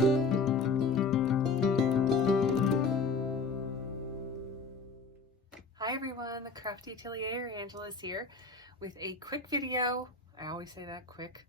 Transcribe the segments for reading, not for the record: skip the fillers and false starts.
Hi everyone, the Crafty Atelier, Angela's here with a quick video. I always say that, quick.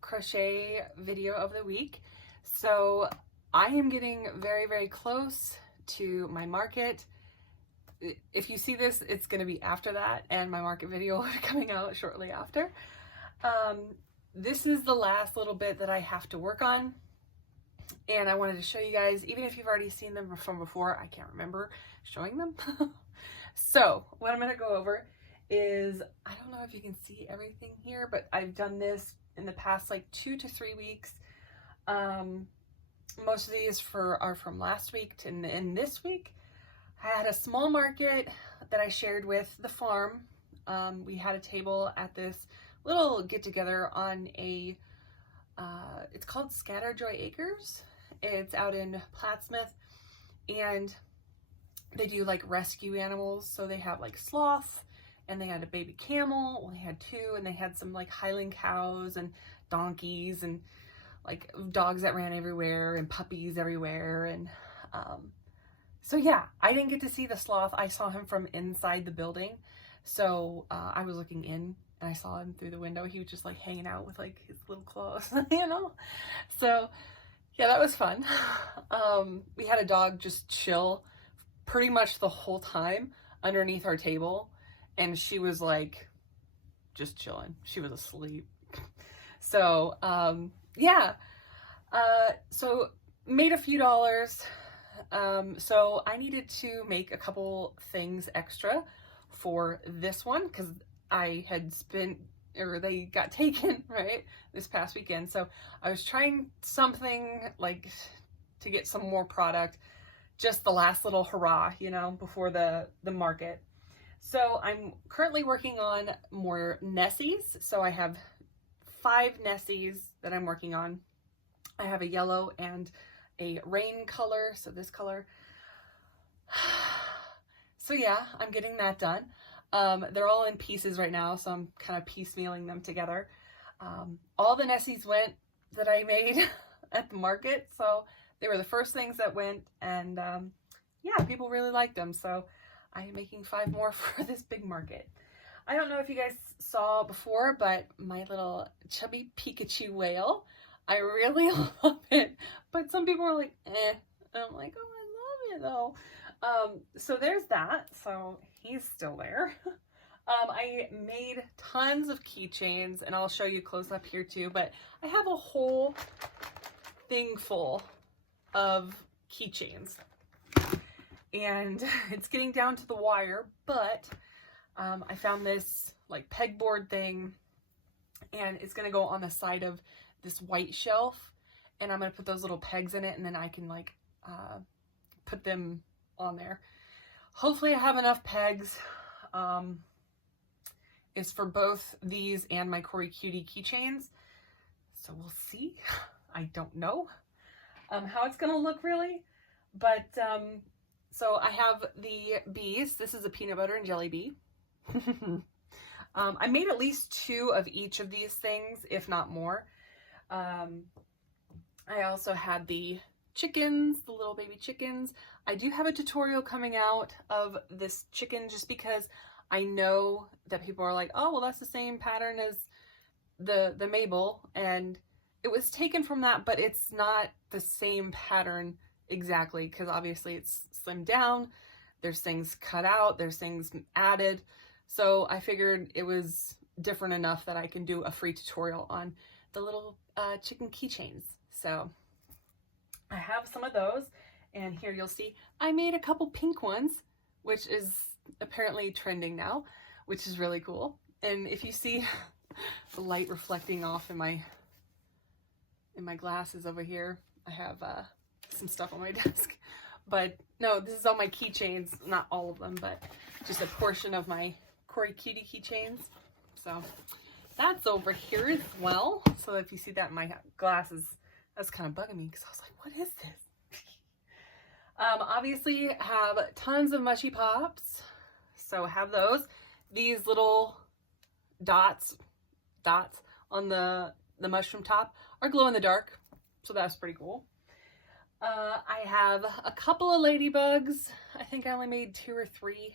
Crochet video of the week. So I am getting very, very close to my market. If you see this, it's going to be after that, and my market video will be coming out shortly after. This is the last little bit that I have to work on, and I wanted to show you guys, even if you've already seen them from before, I can't remember showing them. So what I'm going to go over is, I don't know if you can see everything here, but I've done this in the past like 2 to 3 weeks. Most of these are from last week and this week. I had a small market that I shared with the farm. We had a table at this little get-together on a, it's called Scatterjoy Acres. It's out in Plattsmouth, and they do like rescue animals. So they have like sloth, and they had a baby camel. Well, they had 2, and they had some like Highland cows and donkeys and like dogs that ran everywhere and puppies everywhere. And so yeah, I didn't get to see the sloth. I saw him from inside the building. So I was looking in, and I saw him through the window. He was just like hanging out with like his little claws, you know? So yeah, that was fun. We had a dog just chill pretty much the whole time underneath our table, and she was like just chilling. She was asleep. So yeah, so made a few dollars. So I needed to make a couple things extra for this one because I had spent, or they got taken, right, this past weekend. So I was trying something like to get some more product, just the last little hurrah, you know, before the market. So I'm currently working on more Nessies. So I have 5 Nessies that I'm working on. I have a yellow and a rain color, so this color. So yeah, I'm getting that done. They're all in pieces right now, so I'm kind of piecemealing them together. All the Nessies went that I made at the market, so they were the first things that went, and yeah, people really liked them, so I am making 5 more for this big market. I don't know if you guys saw before, but my little chubby Pikachu whale, I really love it, but some people are like, eh, and I'm like, oh, I love it though. So there's that, so he's still there. I made tons of keychains, and I'll show you close up here too, but I have a whole thing full of keychains, and it's getting down to the wire, but I found this like pegboard thing, and it's gonna go on the side of this white shelf, and I'm gonna put those little pegs in it, and then I can like put them on there. Hopefully I have enough pegs. It's for both these and my Cory Cutie keychains, so we'll see. I don't know how it's gonna look really, but so I have the bees. This is a peanut butter and jelly bee. I made at least 2 of each of these things, if not more. I also had the chickens, the little baby chickens. I do have a tutorial coming out of this chicken, just because I know that people are like, oh, well, that's the same pattern as the Mabel, and it was taken from that, but it's not the same pattern exactly, because obviously it's slimmed down. There's things cut out, there's things added. So I figured it was different enough that I can do a free tutorial on the little chicken keychains. So I have some of those, and here you'll see I made a couple pink ones, which is apparently trending now, which is really cool. And if you see the light reflecting off in my glasses over here, I have some stuff on my desk. But no, this is all my keychains, not all of them, but just a portion of my Cory Cutie keychains. So that's over here as well. So if you see that in my glasses, that's kind of bugging me, because I was like, what is this? Obviously have tons of mushy pops, so have those. These little dots on the mushroom top are glow in the dark. So that's pretty cool. I have a couple of ladybugs. I think I only made 2 or 3,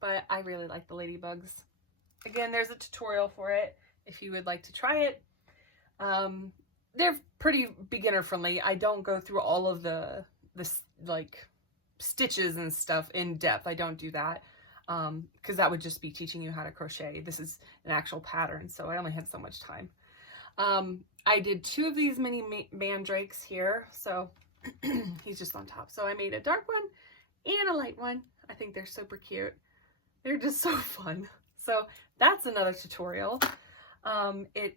but I really like the ladybugs. Again, there's a tutorial for it if you would like to try it. They're pretty beginner friendly. I don't go through all of the like stitches and stuff in depth. I don't do that because that would just be teaching you how to crochet. This is an actual pattern, so I only had so much time. I did 2 of these mini mandrakes here, so he's just on top. So I made a dark one and a light one. I think they're super cute. They're just so fun. So that's another tutorial. It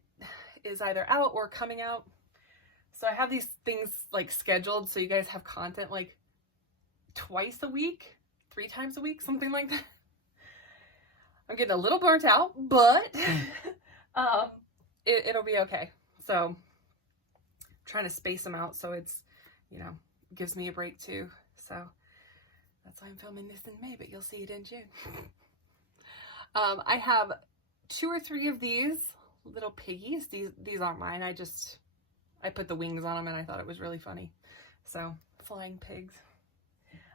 is either out or coming out. So I have these things like scheduled so you guys have content like twice a week, 3 times a week, something like that. I'm getting a little burnt out, but it'll be okay. So I'm trying to space them out so it's, you know, gives me a break too. So that's why I'm filming this in May, but you'll see it in June. I have 2 or 3 of these little piggies. These aren't mine. I put the wings on them and I thought it was really funny. So flying pigs.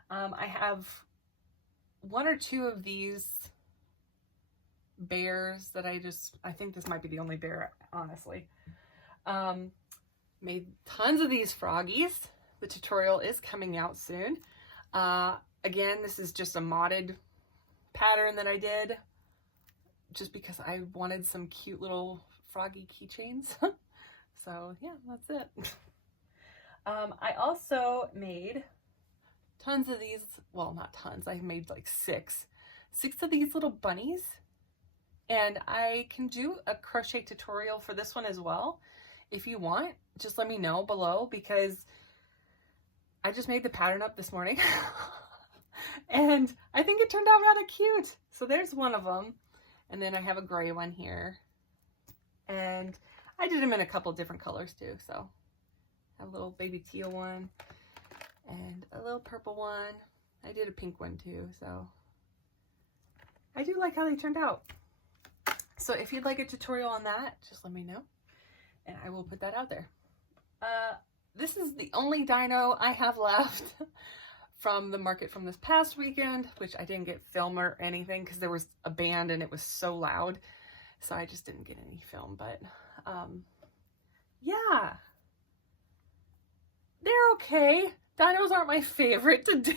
I have 1 or 2 of these bears that I think this might be the only bear, honestly. Made tons of these froggies. The tutorial is coming out soon. Again, this is just a modded pattern that I did just because I wanted some cute little froggy keychains. So yeah, that's it. I also made tons of these, well, not tons, I made like 6 of these little bunnies. And I can do a crochet tutorial for this one as well. If you want, just let me know below because I just made the pattern up this morning. And I think it turned out rather cute. So there's one of them. And then I have a gray one here. And I did them in a couple different colors too. So I have a little baby teal one and a little purple one. I did a pink one too. So I do like how they turned out. So if you'd like a tutorial on that, just let me know and I will put that out there. This is the only dino I have left from the market from this past weekend, which I didn't get film or anything because there was a band and it was so loud. So I just didn't get any film, but yeah, they're okay. Dinos aren't my favorite to do.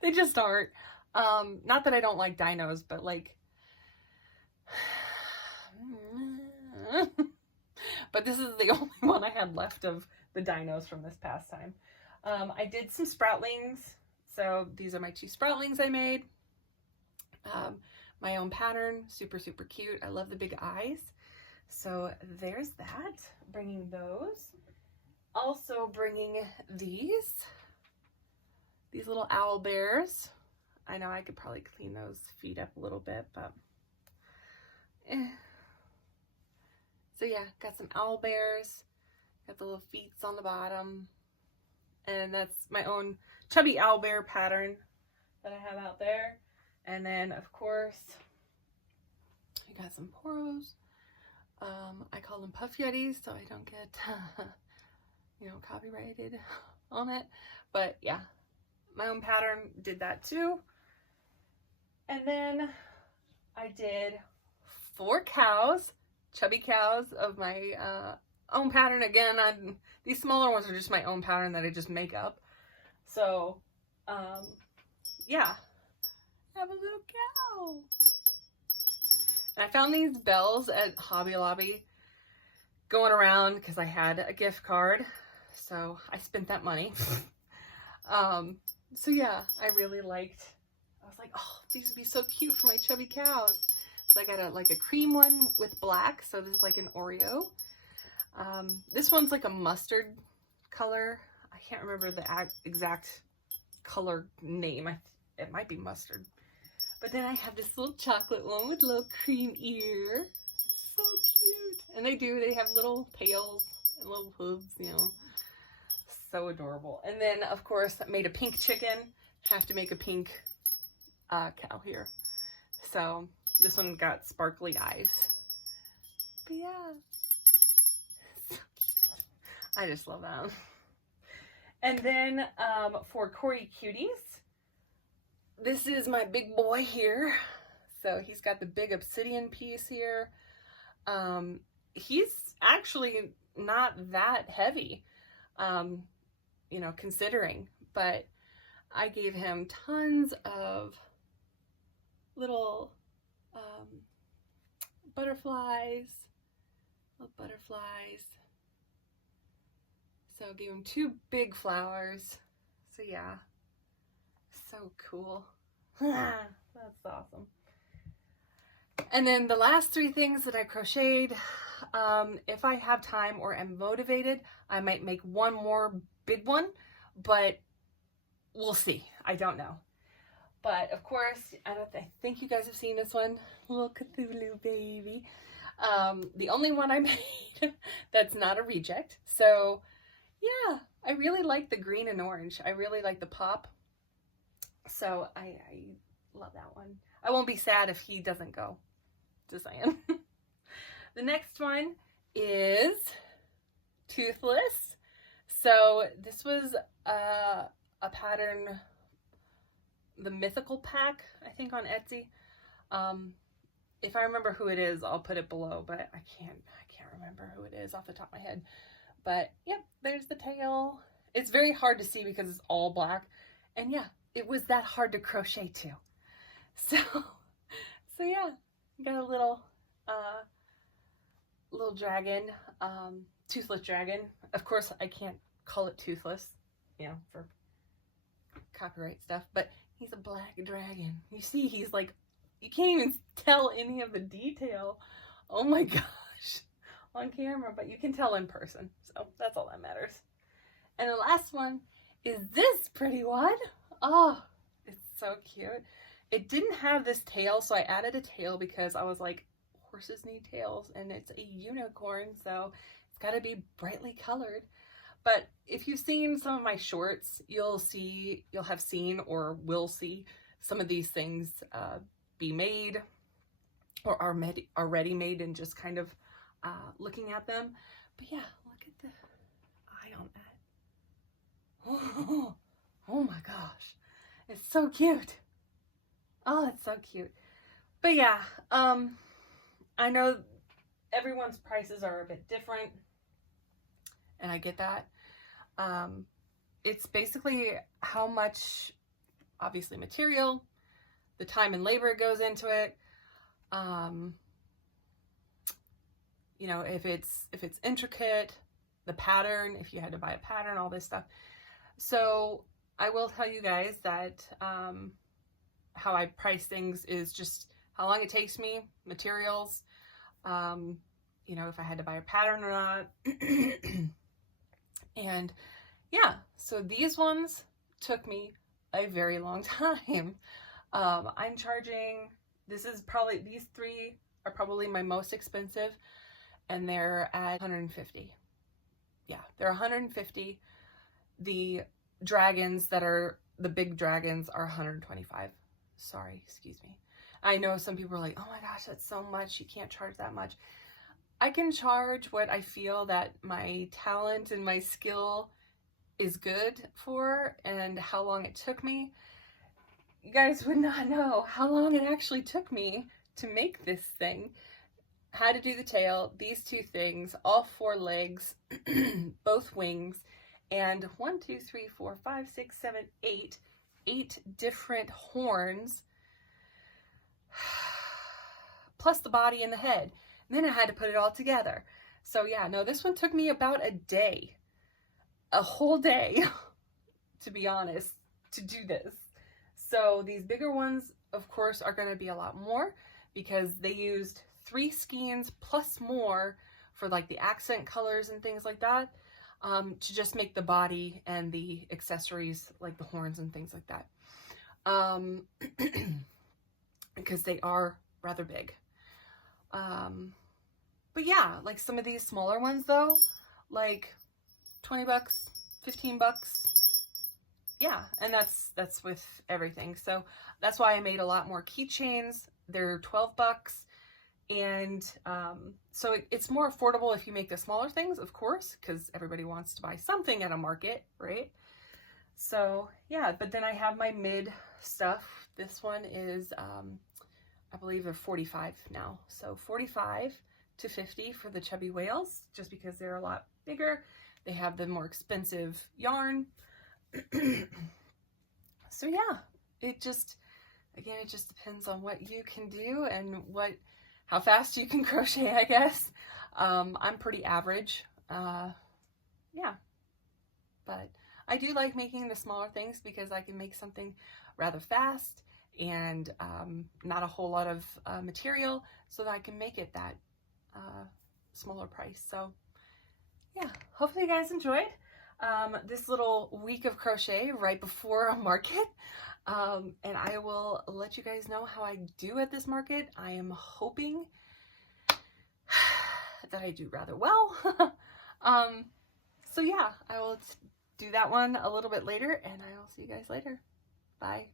They just aren't. Not that I don't like dinos, but like, but this is the only one I had left of the dinos from this past time. I did some sproutlings. So these are my 2 sproutlings I made. My own pattern, super, super cute. I love the big eyes. So there's that, bringing those. Also bringing these little owl bears. I know I could probably clean those feet up a little bit, but So yeah, got some owl bears, got the little feet on the bottom, and that's my own chubby owl bear pattern that I have out there. And then of course, I got some poros. I call them puff yetis, so I don't get, you know, copyrighted on it. But yeah, my own pattern, did that too. And then I did 4 cows, chubby cows of my own pattern. Again, these smaller ones are just my own pattern that I just make up. So, yeah, I have a little cow. And I found these bells at Hobby Lobby going around because I had a gift card. So I spent that money. So yeah, I really liked, I was like, oh, these would be so cute for my chubby cows. So I got a cream one with black. So this is like an Oreo. This one's like a mustard color. I can't remember the exact color name. It might be mustard. But then I have this little chocolate one with a little cream ear. It's so cute. And they have little tails and little hooves, you know. So adorable. And then, of course, I made a pink chicken. Have to make a pink cow here. So this one got sparkly eyes. But yeah. So cute. I just love that. And then for Corey Cuties, this is my big boy here. So he's got the big obsidian piece here. He's actually not that heavy, you know, considering, but I gave him tons of little butterflies, So I gave him 2 big flowers. So yeah, so cool. That's awesome. And then the last 3 things that I crocheted, if I have time or am motivated, I might make one more big one, but we'll see. I don't know. But of course, I think you guys have seen this one, little Cthulhu baby. The only one I made that's not a reject. So yeah, I really like the green and orange. I really like the pop. So I love that one. I won't be sad if he doesn't go. Just saying. The next one is Toothless. So this was a pattern, the Mythical Pack, I think, on Etsy. If I remember who it is, I'll put it below, but I can't remember who it is off the top of my head. But yep, there's the tail. It's very hard to see because it's all black. And yeah, it was that hard to crochet too. So yeah, got a little dragon, toothless dragon. Of course, I can't call it toothless, you know, for copyright stuff, but he's a black dragon. You see, he's like, you can't even tell any of the detail. Oh my gosh, on camera, but you can tell in person. So that's all that matters. And the last one is this pretty one. Oh, it's so cute. It didn't have this tail, so I added a tail because I was like, horses need tails, and it's a unicorn, so it's got to be brightly colored. But if you've seen some of my shorts, you'll have seen or will see some of these things be made or are already made, and just kind of looking at them. But yeah, look at the eye on that. Oh my gosh, it's so cute. Oh, it's so cute. But yeah, I know everyone's prices are a bit different, and I get that. It's basically how much, obviously, material, the time and labor goes into it. You know, if it's intricate, the pattern, if you had to buy a pattern, all this stuff. So I will tell you guys that how I price things is just how long it takes me, materials, you know, if I had to buy a pattern or not. And yeah, so these ones took me a very long time. I'm charging, these 3 are probably my most expensive, and they're at $150. Yeah, they're $150. The dragons that are the big dragons are $125. Sorry, excuse me. I know some people are like, oh my gosh, that's so much. You can't charge that much. I can charge what I feel that my talent and my skill is good for, and how long it took me. You guys would not know how long it actually took me to make this thing. How to do the tail, these 2 things, all 4 legs, both wings, and 1, 2, 3, 4, 5, 6, 7, 8 different horns, plus the body and the head. And then I had to put it all together. So yeah, no, this one took me about a whole day, to be honest, to do this. So these bigger ones, of course, are going to be a lot more because they used 3 skeins plus more for like the accent colors and things like that, to just make the body and the accessories, like the horns and things like that, because they are rather big. But yeah, like some of these smaller ones though, like $20, $15. Yeah, and that's with everything. So that's why I made a lot more keychains. They're $12, And so it's more affordable if you make the smaller things, of course, because everybody wants to buy something at a market, right? So yeah, but then I have my mid stuff. This one is, I believe a 45 now. So 45 to 50 for the chubby whales, just because they're a lot bigger. They have the more expensive yarn. So yeah, it just depends on what you can do and how fast you can crochet, I guess. I'm pretty average. Yeah, but I do like making the smaller things because I can make something rather fast and not a whole lot of material, so that I can make it that smaller price. So yeah, hopefully you guys enjoyed this little week of crochet right before a market. And I will let you guys know how I do at this market. I am hoping that I do rather well. So yeah, I will do that one a little bit later, and I will see you guys later. Bye.